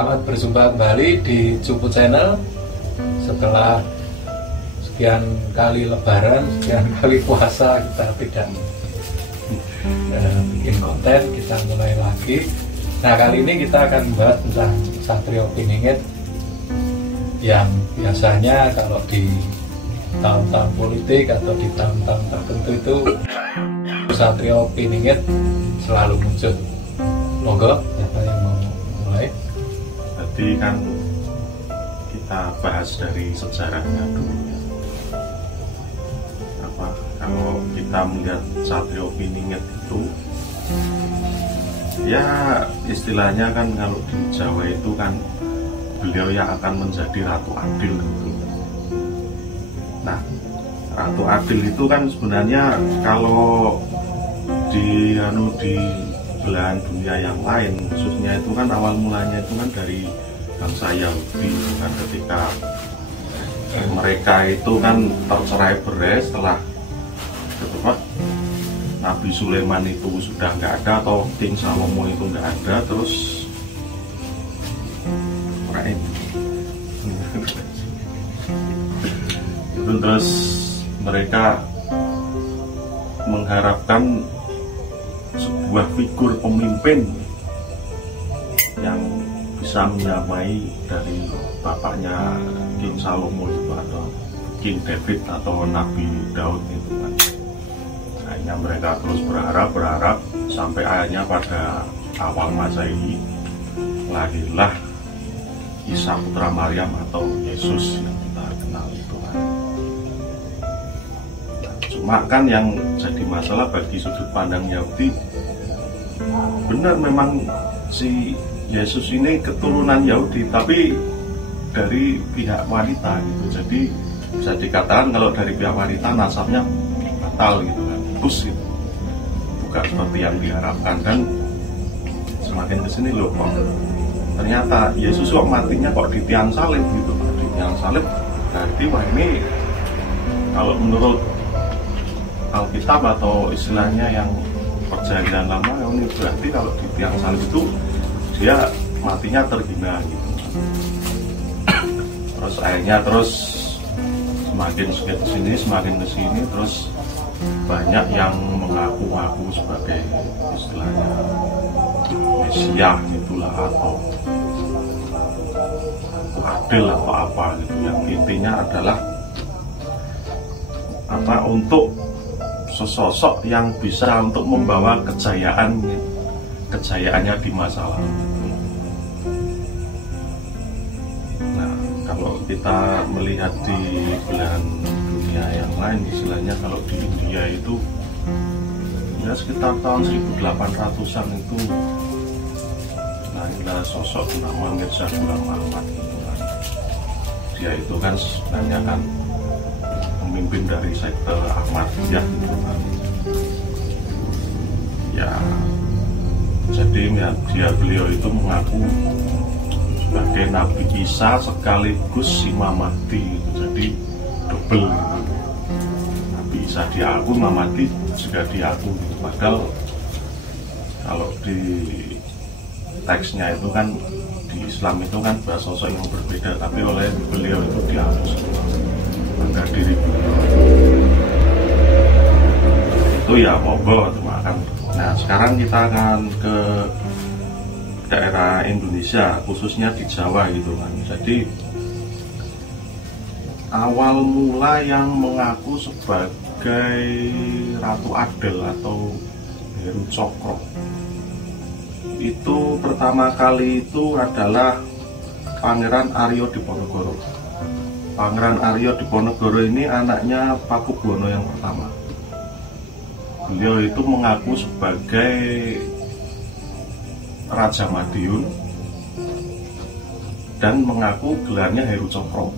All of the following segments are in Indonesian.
Selamat berjumpa kembali di Cupu Channel. Setelah sekian kali lebaran, sekian kali puasa kita tidak bikin konten, kita mulai lagi. Nah, kali ini kita akan membahas tentang Satrio Piningit yang biasanya kalau di tahun-tahun politik atau di tahun-tahun tertentu itu Satrio Piningit selalu muncul. Monggo, siapa yang mau mulai? Jadi kan kita bahas dari sejarahnya dulu ya. Kalau kita melihat Satrio Piningit itu, ya istilahnya kan kalau di Jawa itu kan beliau yang akan menjadi Ratu Adil gitu. Nah, Ratu Adil itu kan sebenarnya kalau di belahan dunia yang lain, khususnya itu kan awal mulanya itu kan dari bangsa Yahudi kan, ketika mereka itu kan tercerai berai setelah Nabi Sulaiman itu sudah nggak ada atau King Salomo itu nggak ada, terus terus mereka mengharapkan sebuah figur pemimpin yang bisa menyamai dari bapaknya King Salomo itu, atau King David atau Nabi Daud itu kan. Akhirnya mereka terus berharap sampai akhirnya pada awal Masehi lahirlah Isa putra Maryam atau Yesus yang kita kenal itu kan. Cuma kan yang jadi masalah bagi sudut pandang Yahudi, benar memang si Yesus ini keturunan Yahudi tapi dari pihak wanita gitu. Jadi bisa dikatakan kalau dari pihak wanita nasabnya batal gitu kan, bus gitu, bukan seperti yang diharapkan. Dan semakin kesini loh kok ternyata Yesus kok matinya kok di tiang salib gitu, di tiang salib. Berarti wah ini kalau menurut Alkitab atau istilahnya yang Perjanjian Lama, ini berarti kalau di tiang salib itu dia matinya terhina gitu. Terus akhirnya semakin kesini terus banyak yang mengaku-ngaku sebagai istilahnya Mesias gitulah, atau adil atau apa gitu, yang intinya adalah untuk sesosok yang bisa untuk membawa kejayaannya di masa lalu. Nah, kalau kita melihat di belahan dunia yang lain, istilahnya kalau di India itu ya sekitar tahun 1800-an itu lahirlah sosok nama Mirza Ghulam Ahmad gitu kan. Dia itu kan sebenarnya kan pemimpin dari sekte Ahmadiyah gitu kan. Ya, jadi ya, beliau itu mengaku sebagai Nabi Isa sekaligus Imam Mahdi, jadi double gitu. Nabi Isa diaku, Imam Mahdi juga diaku gitu. Padahal kalau di teksnya itu kan di Islam itu kan bahasa sosok yang berbeda, tapi oleh beliau itu diaku semua harga diri beliau. Itu ya monggo makan. Nah, sekarang kita akan ke daerah Indonesia, khususnya di Jawa gitu kan. Jadi awal mula yang mengaku sebagai Ratu Adil atau Heru Cokro itu pertama kali itu adalah Pangeran Aryo Diponegoro. Pangeran Aryo Diponegoro ini anaknya Pakubuwono yang pertama. Beliau itu mengaku sebagai Raja Madiun dan mengaku gelarnya Heru Cokro.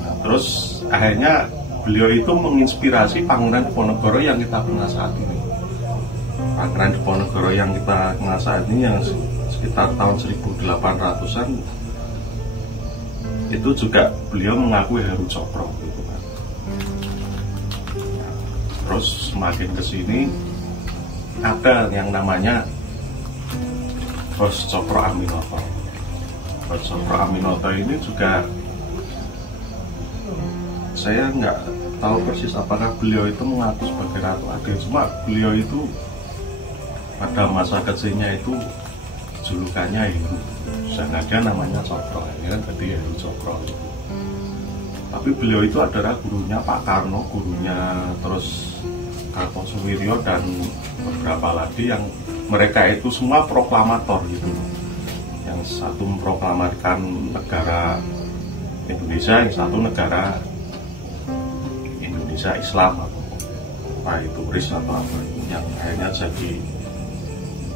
Nah, terus akhirnya beliau itu menginspirasi Pangeran Diponegoro yang kita kenal saat ini. Pangeran Diponegoro yang kita kenal saat ini yang sekitar tahun 1800-an itu juga beliau mengaku Heru Cokro gitu kan. Nah, terus semakin kesini ada yang namanya Bos Cokro Aminoto. Bos Cokro Aminoto ini juga saya nggak tahu persis apakah beliau itu mengaku sebagai Ratu Adil, cuma beliau itu pada masa kecilnya itu julukannya Heru, sengaja namanya Cokro, ini kan jadi Heru Cokro. Tapi beliau itu adalah gurunya Pak Karno, gurunya terus Kartosuwiryo dan beberapa lagi yang mereka itu semua proklamator gitu. Yang satu memproklamirkan negara Indonesia, yang satu negara Indonesia Islam apa itu RIS atau apa yang akhirnya jadi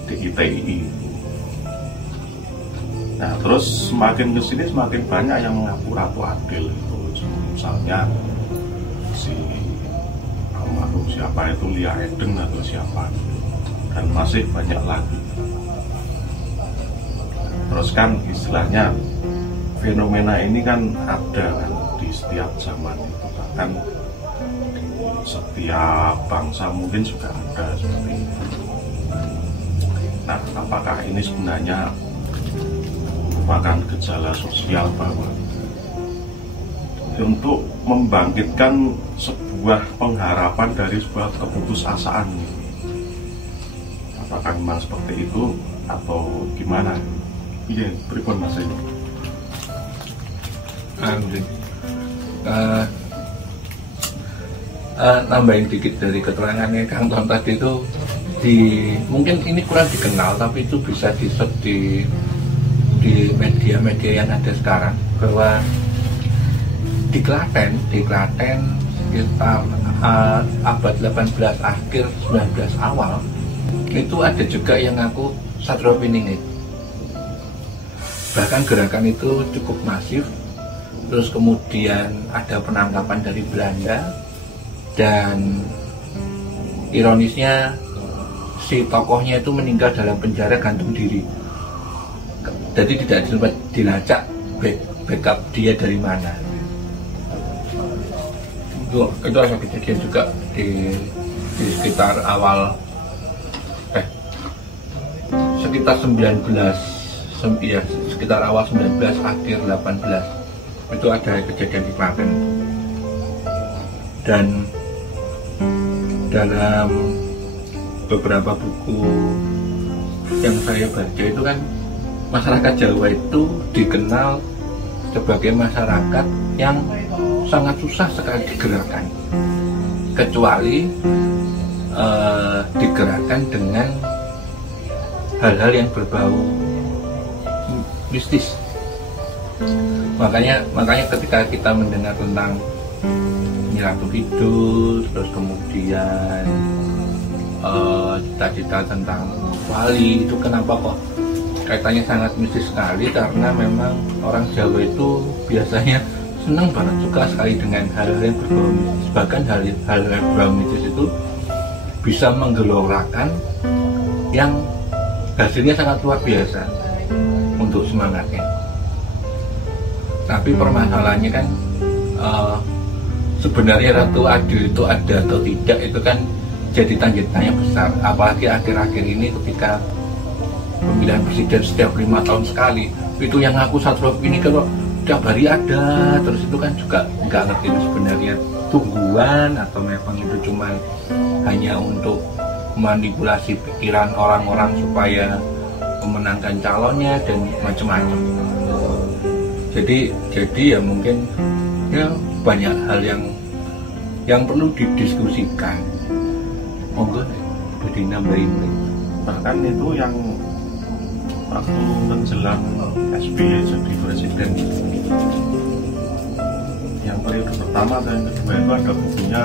DITII. Nah terus semakin kesini semakin banyak yang mengaku Ratu Adil itu, misalnya si almarhum siapa itu Lia Eden atau siapa gitu. Dan masih banyak lagi. Terus kan istilahnya fenomena ini kan ada kan di setiap zaman itu, bahkan di setiap bangsa mungkin juga ada seperti itu. Nah, apakah ini sebenarnya merupakan gejala sosial bahwa untuk membangkitkan sebuah pengharapan dari sebuah keputusasaan? Apakah memang seperti itu atau gimana? Iya, pripun Mas ini? Nambahin dikit dari keterangannya Kang Tom tadi itu, mungkin ini kurang dikenal, tapi itu bisa di-search di media-media yang ada sekarang, bahwa di Klaten sekitar abad 18 akhir 19 awal itu ada juga yang ngaku Satrio Piningit. Bahkan gerakan itu cukup masif. Terus kemudian ada penangkapan dari Belanda, dan ironisnya si tokohnya itu meninggal dalam penjara gantung diri. Jadi tidak sempat dilacak backup dia dari mana. Itu ada kejadian juga di sekitar awal sekitar awal 19 akhir 18 itu ada kejadian di Klaten. Dan dalam beberapa buku yang saya baca itu kan, masyarakat Jawa itu dikenal sebagai masyarakat yang sangat susah sekali digerakkan, kecuali digerakkan dengan hal-hal yang berbau mistis. Makanya ketika kita mendengar tentang Nyi Ratu Kidul, terus kemudian cita-cita tentang wali, itu kenapa kok kaitannya sangat mistis sekali? Karena memang orang Jawa itu biasanya senang banget, suka sekali dengan hal-hal yang berbau mistis. Bahkan hal-hal yang berbau mistis itu bisa menggelorakan yang hasilnya sangat luar biasa untuk semangatnya. Tapi permasalahannya kan sebenarnya Ratu Adil itu ada atau tidak, itu kan jadi tanda tanya besar. Apalagi akhir-akhir ini ketika pemilihan presiden setiap 5 tahun sekali, itu yang ngaku Satrio ini kalau tiap hari ada terus, itu kan juga nggak ngerti itu sebenarnya tungguan atau memang itu cuma hanya untuk manipulasi pikiran orang-orang supaya memenangkan calonnya dan macam-macam. Jadi ya mungkin ya banyak hal yang perlu didiskusikan. Monggo jadi nambahin. Bahkan itu yang waktu menjelang SBY jadi presiden, yang periode pertama dan kedua itu ada bukunya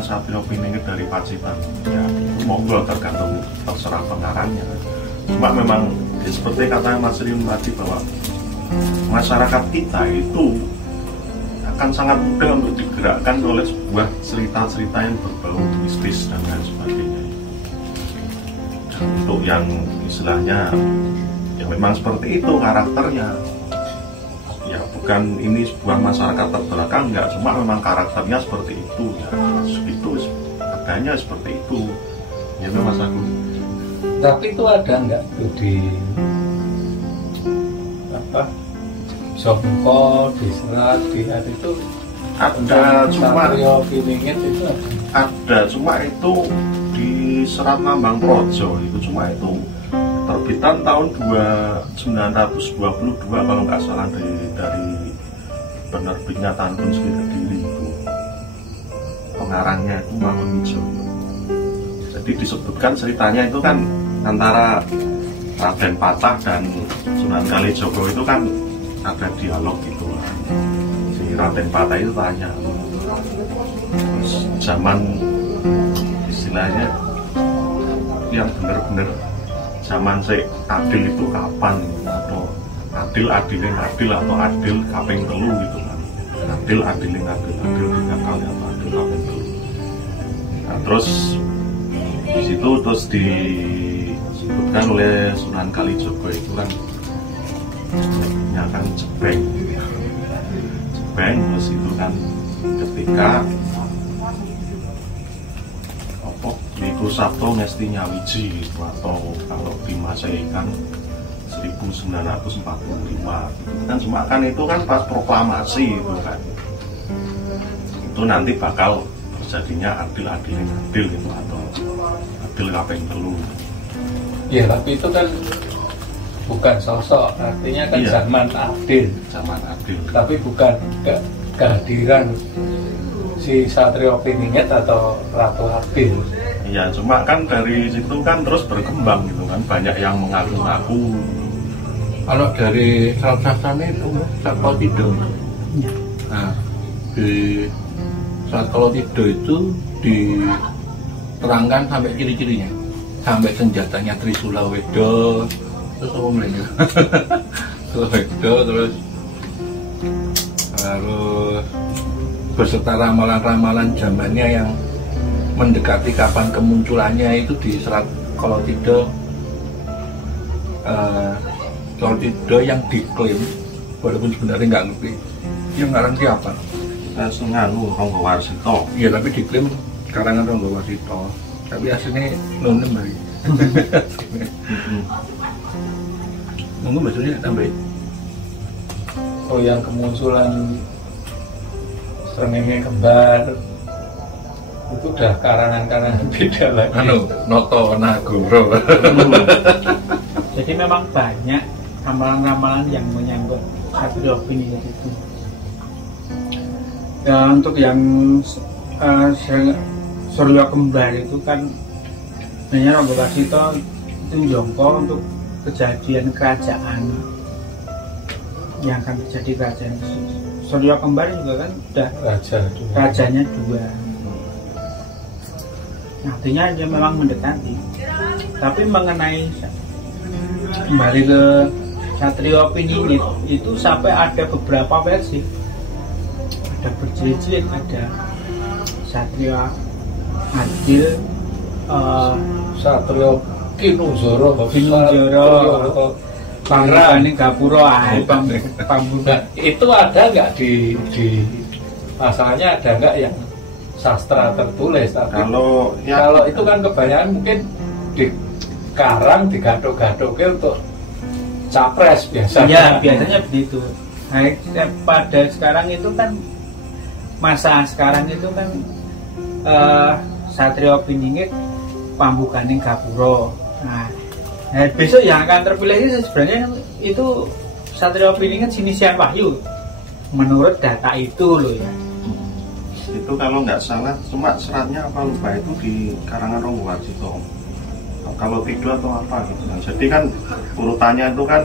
Satrio Piningit dari Pacitan. Ya, monggo tergantung terserah pengarangnya. Cuma memang ya, seperti katanya Mas Riun tadi, bahwa masyarakat kita itu akan sangat mudah untuk digerakkan oleh sebuah cerita-cerita yang berbau mistis dan lain sebagainya. Dan untuk yang istilahnya ya memang seperti itu karakternya, ya bukan ini sebuah masyarakat terbelakang, enggak, cuma memang karakternya seperti itu, ya itu adanya seperti itu ya. Mas Agung, tapi itu ada nggak tuh di apa Jongko diserat diat itu ada, cuma Satrio Piningit itu ada, cuma itu di Serat Lambang Projo itu, cuma itu terbitan tahun 1922 kalau nggak salah dari penerbitnya Tantun Sri Kediri itu, pengarangnya itu Mangunwijoyo. Jadi disebutkan ceritanya itu kan antara Raden Patah dan Sunan Kalijogo itu kan ada dialog gitu. Si Raden Patah itu tanya, zaman istilahnya yang benar-benar zaman si adil itu kapan, atau adil-adilin adil atau adil kaping telu gitu kan, adil-adilin adil 3 kali atau adil kaping telu. Nah, terus di situ terus disebutkan oleh Sunan Kalijogo itu kan nyatakan jebeng terus itu kan ketika apa itu Sabto Ngesti Nyawiji gitu, atau kalau di Masehi kan 1945 kan, cuma kan itu kan pas proklamasi itu kan, itu nanti bakal terjadinya adil-adilin adil gitu, atau adil kaping telu. ya, tapi itu kan bukan sosok, artinya kan Iya. zaman adil, Tapi tapi bukan kehadiran si Satrio Piningit atau Ratu Adil. ya, cuma kan dari situ kan terus berkembang gitu kan, banyak yang mengaku-ngaku. Kalau dari sastranya itu Sakalotido. Nah, di Sakalotido itu diterangkan sampai ciri-cirinya, sampai senjatanya Trisula Wedo, terus apa lagi? Trisula Wedo, terus beserta ramalan-ramalan zamannya yang mendekati kapan kemunculannya itu di Serat Kalatido. Kalatido yang diklaim, walaupun sebenarnya nggak ngerti yang ngarang siapa. Nganu Ronggo Warsito. Iya, tapi diklaim karangan Ronggo Warsito, tapi aslinya nonem lagi. Mungkin maksudnya tambah. Oh, yang kemunculan Srengenge Kembar itu udah karangan-karangan beda lagi. Noto Nagoro. Jadi memang banyak ramalan-ramalan yang menyangkut Satrio Piningit itu. Ya, untuk yang Surya Kembar itu kan sebenarnya Ronggo Warsito itu jongko untuk kejadian kerajaan yang akan terjadi kerajaan. Surya Kembar juga kan udah rajanya 2. Artinya dia memang mendekati. Tapi mengenai kembali ke Satrio Piningit itu sampai ada beberapa versi, ada berjilid-jilid, ada Satrio Adil, Satrio Kinuzoro, Pangrane Gapura, Pambuka. Itu ada nggak di masalahnya, ada nggak yang sastra tertulis? Tapi Kalau itu kan kebanyakan mungkin dikarang, digaduk-gaduknya untuk capres biasanya. Ya, biasanya begitu. Nah, pada sekarang itu kan masa sekarang itu kan Satrio Piningit Pambukaning Gapura. Nah, besok yang akan terpilih itu sebenarnya itu Satrio Piningit Sinisian Wahyu. Menurut data itu loh ya. itu kalau nggak salah cuma seratnya apa lupa itu di karangan Ronggo Warsito. Kalau tidak atau apa gitu. Nah, jadi kan urutannya itu kan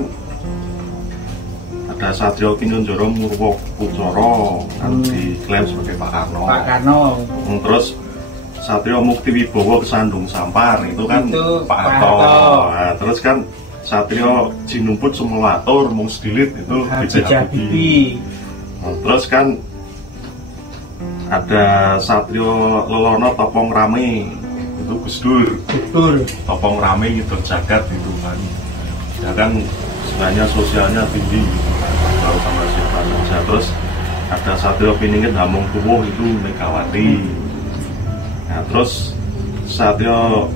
ada Satrio Kinunjoro Murwo Kucoro kan diklaim sebagai Pak Karno. Pak Karno. Terus Satrio Mukti Wibowo Kesandung Sampar itu kan Itu Pak Harto. Nah, terus kan Satrio Jinumput Sumulatur Mung Sedilit itu B.J. Habibie. Nah, terus kan ada Satrio Lelono Topong Rame itu Gus Dur. Topong Rame gitu jagat gitu kan. Ya kan sebenarnya sosialnya tinggi gitu kan. Kalau sama siapa saja. Terus ada Satrio Piningit Hamong Tuwuh itu Megawati. Nah, terus Satrio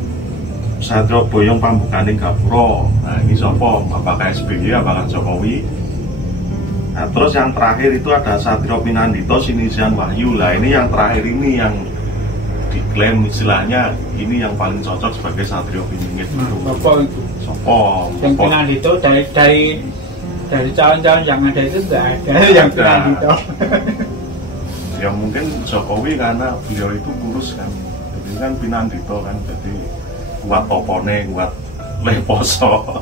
Boyong Pambukaning Gapura. Nah, ini siapa? Apakah SBY, apakah Jokowi? Nah, terus yang terakhir itu ada Satrio Pinandito Sinisian Wahyu. Lah ini yang terakhir ini yang diklaim istilahnya ini yang paling cocok sebagai Satrio Piningit. Sopo itu? Sopo? Yang Pinandito dari calon-calon yang ada itu nggak ada yang Pinandito. Ya mungkin Jokowi karena beliau itu kurus kan, jadi kan Pinandito kan, jadi kuat topone, kuat leposo.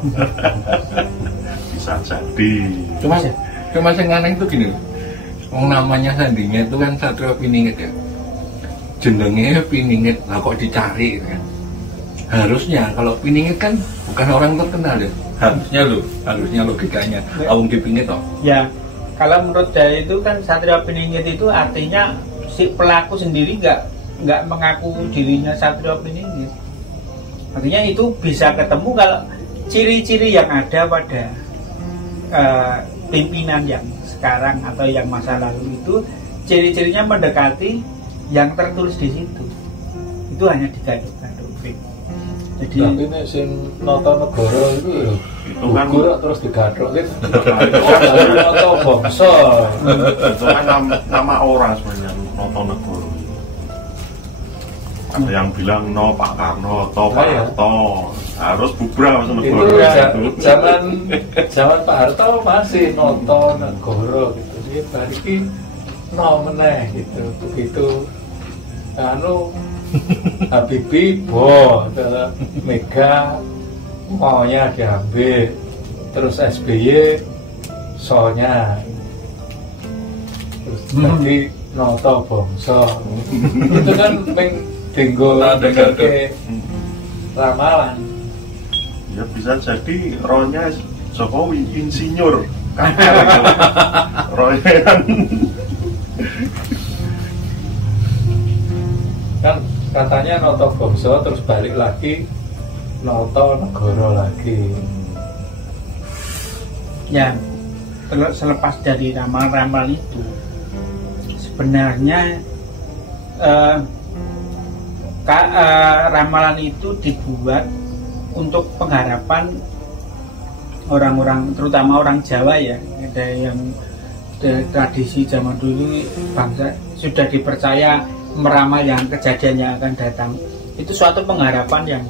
Bisa jadi. Cuma yang aneh itu gini, namanya sandinya itu kan Satrio Piningit ya, jenengnya Piningit, lah kok dicari kan? Harusnya kalau Piningit kan bukan orang terkenal ya, harusnya logikanya Awung Kipingit toh. Ya, kalau menurut saya itu kan Satrio Piningit itu artinya si pelaku sendiri nggak mengaku dirinya Satrio Piningit. Artinya itu bisa ketemu kalau ciri-ciri yang ada pada pimpinan yang sekarang atau yang masa lalu itu ciri-cirinya mendekati yang tertulis di situ. Itu hanya digaduk-gaduk. Jadi tapi nek sing nata negara itu kan terus digaduk gitu. Nata bangsa. Itu kan nama orang sebenarnya Notonegoro. Ada yang bilang no Pak Karno, to Pak Harto, harus bubrah itu zaman Pak Harto masih Notonegoro gitu. Dia balik no meneh gitu. Begitu anu Habibie Mega maunya diambil, terus SBY soalnya terus jadi noto bangsa itu kan tinggal ke ramalan. Ya bisa jadi rohnya Jokowi insinyur rohnya kan katanya noto bangsa terus balik lagi noto negara lagi. Ya, selepas dari ramal-ramal itu sebenarnya ramalan itu dibuat untuk pengharapan orang-orang, terutama orang Jawa ya. Ada yang tradisi zaman dulu bangsa sudah dipercaya meramal yang kejadian yang akan datang. Itu suatu pengharapan yang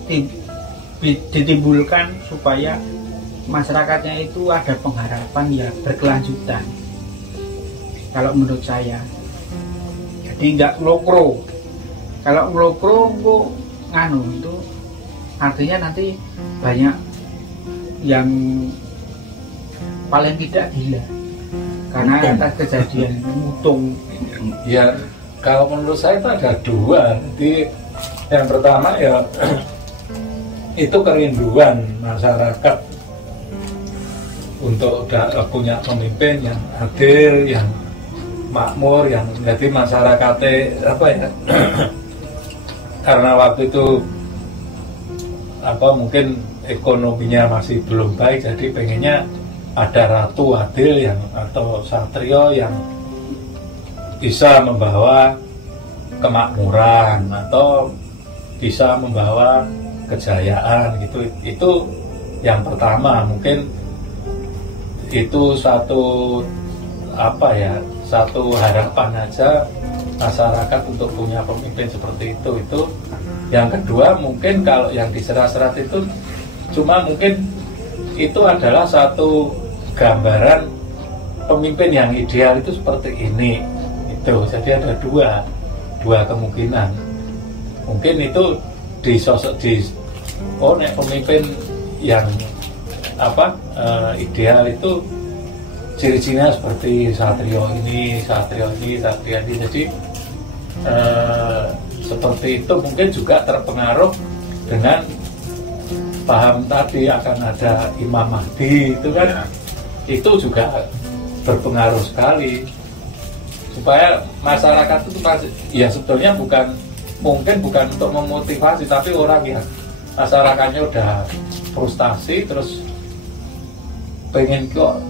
ditimbulkan supaya masyarakatnya itu ada pengharapan yang berkelanjutan. Kalau menurut saya, jadi nggak ngelokro. Kalau ngelokro kok nganu itu artinya nanti banyak yang paling tidak gila karena atas kejadian mutung. Ya kalau menurut saya itu ada dua. Jadi yang pertama ya itu kerinduan masyarakat untuk punya pemimpin yang adil, yang makmur, yang jadi masyarakatnya apa ya karena waktu itu apa mungkin ekonominya masih belum baik, jadi pengennya ada ratu adil yang atau satrio yang bisa membawa kemakmuran atau bisa membawa kejayaan gitu. Itu yang pertama, mungkin itu satu apa ya, satu harapan aja masyarakat untuk punya pemimpin seperti itu. Itu yang kedua, mungkin kalau yang di serat-serat itu cuma mungkin itu adalah satu gambaran pemimpin yang ideal itu seperti ini itu. Jadi ada dua kemungkinan. Mungkin itu nek pemimpin yang apa ideal itu ciri-cirinya seperti satrio ini. Jadi seperti itu mungkin juga terpengaruh dengan paham tadi akan ada Imam Mahdi itu kan ya. Itu juga berpengaruh sekali supaya masyarakat itu ya sebetulnya bukan untuk memotivasi, tapi orang yang masyarakatnya udah frustasi terus pengen kok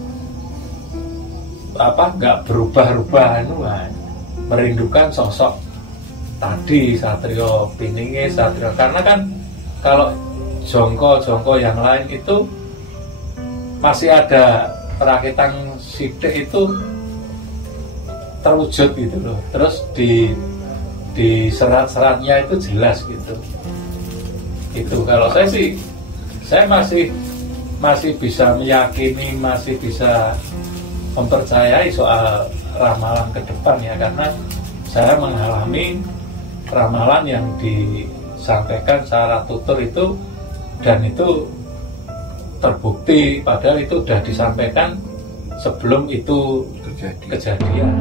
apa nggak berubah-ubah merindukan sosok tadi Satrio Piningit, Satrio, karena kan kalau jongko yang lain itu masih ada perakitan sidik itu terwujud gitu loh. Terus di serat-seratnya itu jelas gitu. Itu kalau saya sih, saya masih bisa meyakini, masih bisa mempercayai soal ramalan ke depan ya, karena saya mengalami ramalan yang disampaikan secara tutur itu, dan itu terbukti, padahal itu sudah disampaikan sebelum itu terjadi. kejadian.